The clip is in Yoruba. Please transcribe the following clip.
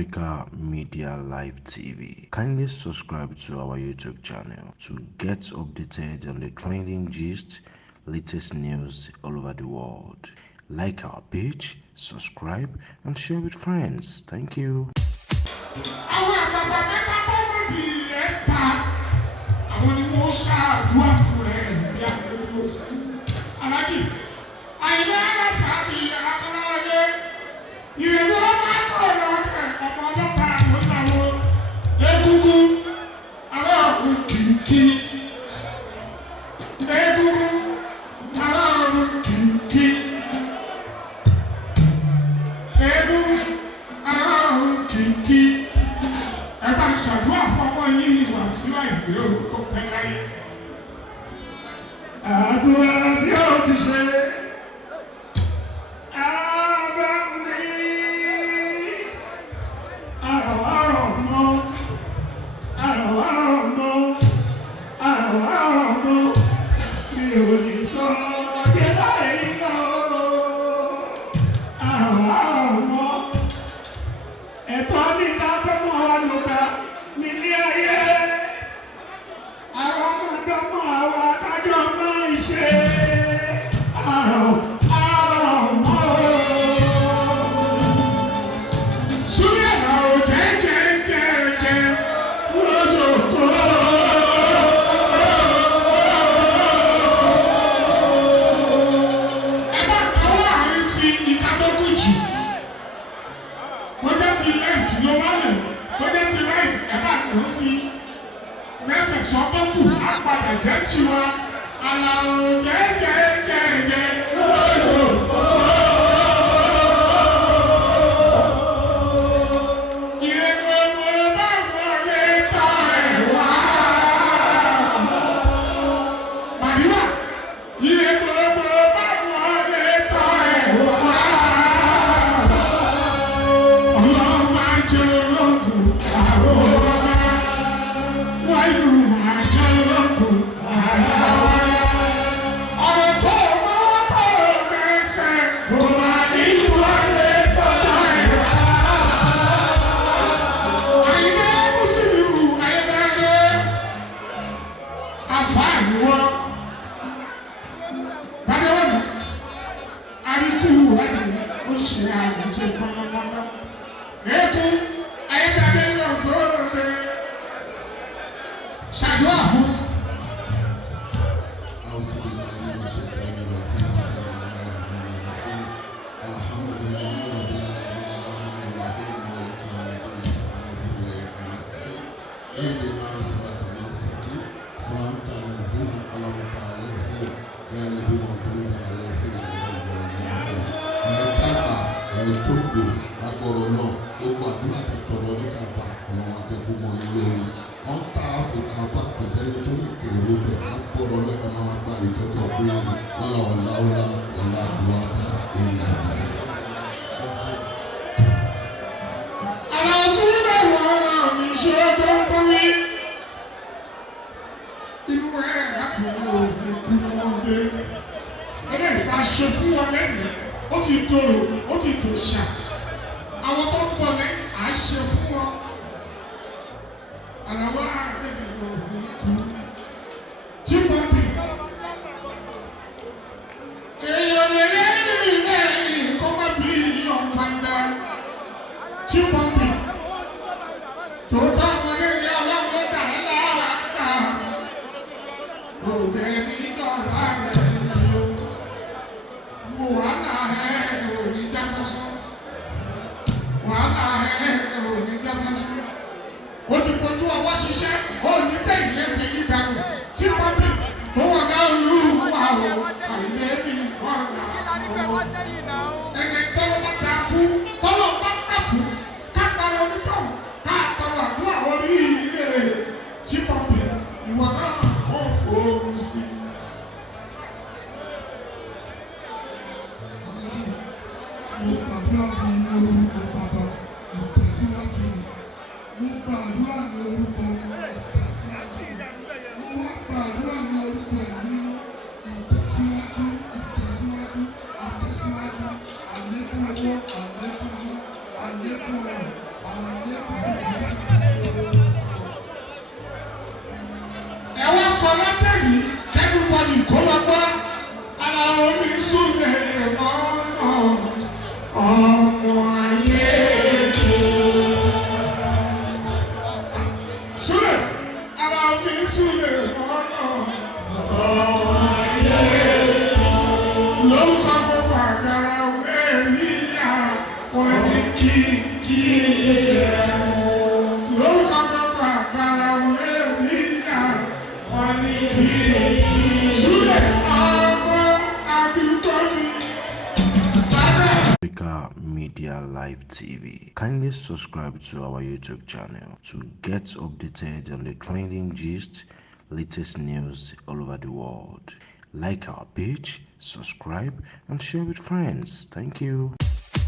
Africa Media Live TV. Kindly subscribe to our YouTube channel to get updated on the trending gist, latest news all over the world. Like our page, subscribe, and share with friends. Thank you. Àlékún ọlá, àlékún ọlá, àlékún ọrọ̀, àwọn sọ látẹ̀lí kẹ́dùbọ̀dì kó lọ gbọ́ ara omi súnlẹ̀ mọ́nà ọmọ ayé súnlẹ̀ ara omi súnlẹ̀ mọ́nà ọmọ ayé lórúkọ gbogbo àgàrà wẹ̀rí yá wọn ní kí lórúkọ gbogbo àgàrà wẹ̀rí yá wọn ní kí súnlẹ̀ ọmọ àdúgbò mi. Africa Media Live TV. Kindly subscribe to our YouTube channel to get updated on the trending gist, latest news all over the world. Like our page, subscribe, and share with friends. Thank you.